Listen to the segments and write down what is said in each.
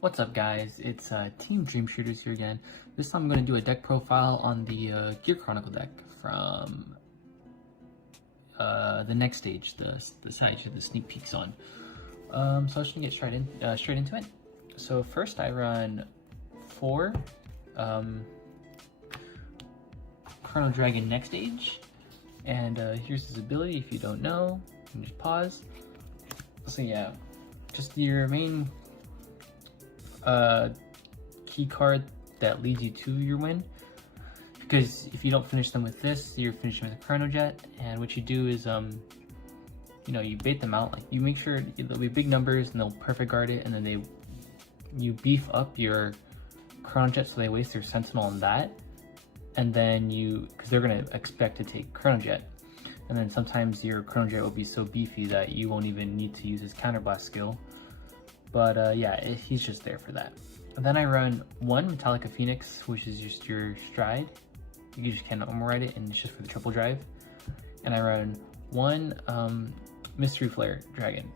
What's up guys, it's Team Dream Shooters here again. This time I'm going to do a deck profile on the Gear Chronicle deck from the next stage, the side with the sneak peeks on. So I'm just going to get straight into it. So first I run 4 Chrono Dragon next stage, and here's his ability. If you don't know, you can just pause. So yeah, just your main key card that leads you to your win, because if you don't finish them with this, you're finishing with a Chronojet. And what you do is you know, you bait them out. Like, you make sure there'll be big numbers and they'll perfect guard it, and then you beef up your Chronojet so they waste their Sentinel on that, and then because they're gonna expect to take Chronojet, and then sometimes your Chronojet will be so beefy that you won't even need to use his counterblast skill. But yeah, he's just there for that. And then I run 1 Metallica Phoenix, which is just your stride. You just can't override it, and it's just for the triple drive. And I run 1 Mystery Flare Dragon.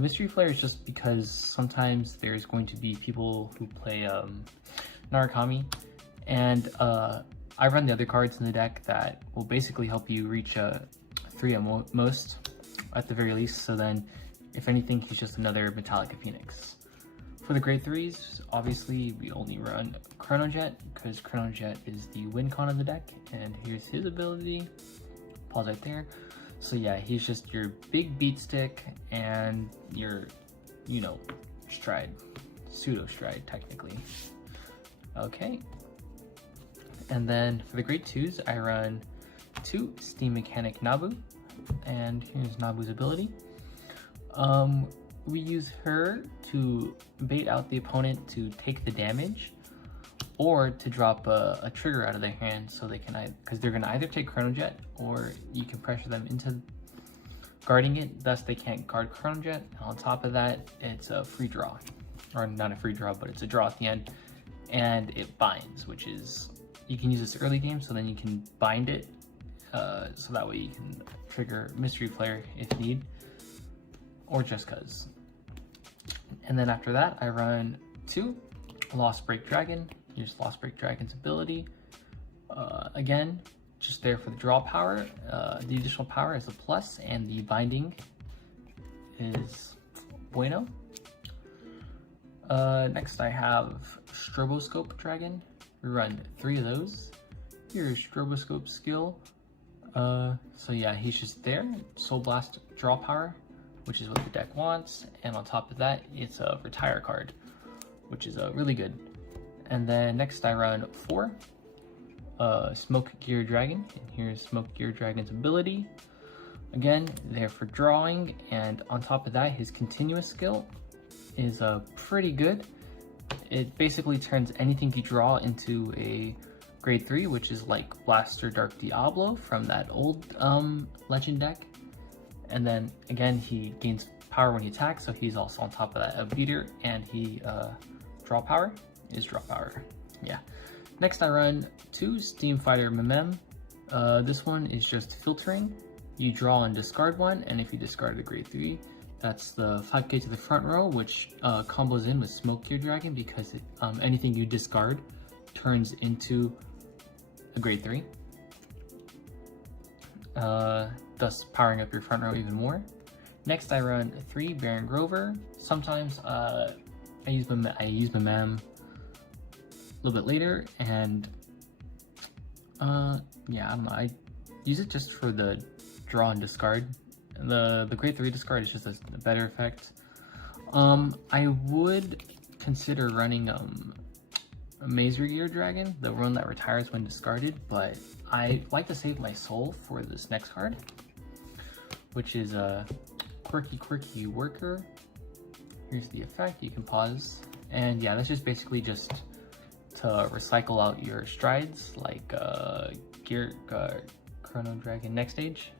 Mystery Flare is just because sometimes there's going to be people who play Narukami, and I run the other cards in the deck that will basically help you reach 3 at most, at the very least. So then, if anything, he's just another Metallica Phoenix. For the grade 3s, obviously we only run Chronojet, because Chronojet is the win con of the deck, and here's his ability. Pause right there. So yeah, he's just your big beat stick and your, you know, stride, pseudo stride technically. Okay. And then for the grade 2s, I run 2 Steam Mechanic Nabu, and here's Nabu's ability. We use her to bait out the opponent to take the damage, or to drop a trigger out of their hand, so they can, because they're gonna either take Chronojet, or you can pressure them into guarding it, thus they can't guard Chronojet. And on top of that, it's a free draw, or not a free draw, but it's a draw at the end, and it binds, which is, you can use this early game, so then you can bind it, so that way you can trigger Mystery Flare if need, or just cause. And then after that, I run 2 Lost Break Dragon. Here's Lost Break Dragon's ability. Again, just there for the draw power. The additional power is a plus, and the binding is bueno. Next I have Stroboscope Dragon. We run 3 of those. Here's Stroboscope skill. So yeah, he's just there. Soul Blast draw power, which is what the deck wants, and on top of that, it's a retire card, which is really good. And then next I run 4 Smoke Gear Dragon, and here's Smoke Gear Dragon's ability. Again, there for drawing, and on top of that, his continuous skill is pretty good. It basically turns anything you draw into a grade 3, which is like Blaster Dark Diablo from that old legend deck. And then again, he gains power when he attacks, so he's also on top of that a beater, and he draw power is draw power. Yeah. Next I run 2 Steam Fighter Memem. This one is just filtering. You draw and discard 1, and if you discard a grade 3, that's the 5k to the front row, which combos in with Smoke Gear Dragon, because anything you discard turns into a grade 3. Thus powering up your front row even more. Next I run 3 Baron Grover. Sometimes I use Memem a little bit later, and yeah, I don't know, I use it just for the draw and discard. The grade 3 discard is just a better effect. I would consider running a Mazer Gear Dragon, the one that retires when discarded, but I like to save my soul for this next card, which is a Quirky Worker. Here's the effect. You can pause, and yeah, that's just basically just to recycle out your strides, like Gear Chrono Dragon next stage.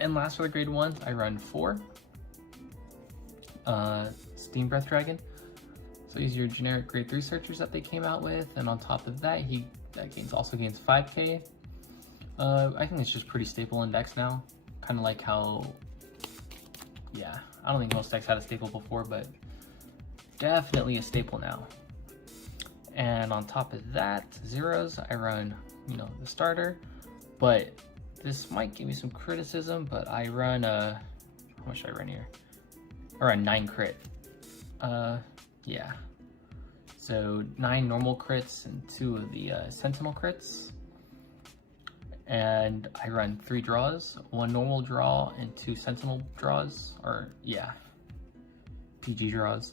And last for the grade 1s, I run 4 Steam Breath Dragon. So these are your generic grade 3 searchers that they came out with, and on top of that, also gains 5k. I think it's just pretty staple in decks now. Kind of like how, yeah, I don't think most decks had a staple before, but definitely a staple now. And on top of that, zeros, I run, you know, the starter, but this might give me some criticism, but I run how much should I run here? I run 9 crit. Yeah. So 9 normal crits and 2 of the sentinel crits. And I run 3 draws, 1 normal draw and 2 sentinel draws, or yeah, PG draws.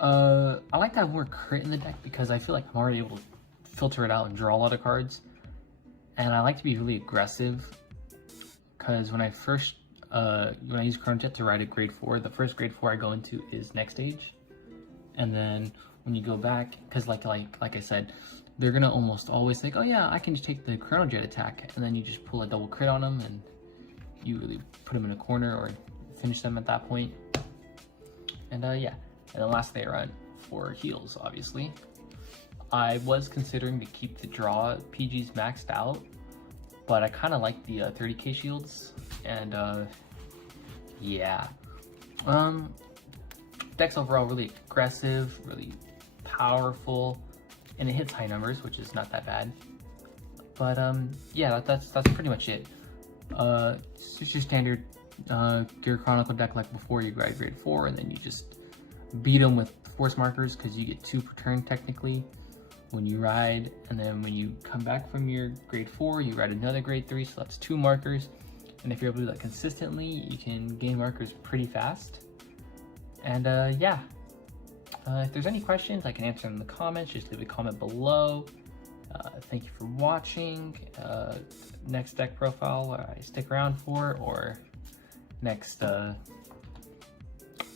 I like to have more crit in the deck because I feel like I'm already able to filter it out and draw a lot of cards. And I like to be really aggressive because when I first, when I use Chronojet to ride a grade 4, the first grade 4 I go into is next stage. And then when you go back, because like I said, they're gonna almost always think, oh yeah, I can just take the Chronojet attack, and then you just pull a double crit on them and you really put them in a corner or finish them at that point. And yeah. And then lastly, I run 4 heals, obviously. I was considering to keep the draw PGs maxed out, but I kind of like the 30k shields, and yeah. Deck's overall really aggressive, really powerful, and it hits high numbers, which is not that bad. But yeah, that's pretty much it. It's just your standard Gear Chronicle deck like before. You ride grade 4, and then you just beat them with force markers because you get 2 per turn technically when you ride, and then when you come back from your grade 4 you ride another grade 3, so that's 2 markers. And if you're able to do that consistently, you can gain markers pretty fast. And yeah, if there's any questions I can answer them in the comments. Just leave a comment below. Thank you for watching. Next deck profile I stick around for, or next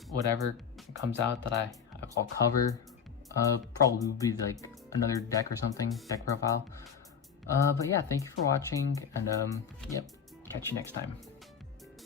whatever comes out that I'll cover, probably would be like another deck or something, deck profile. But yeah, thank you for watching, and yep, catch you next time.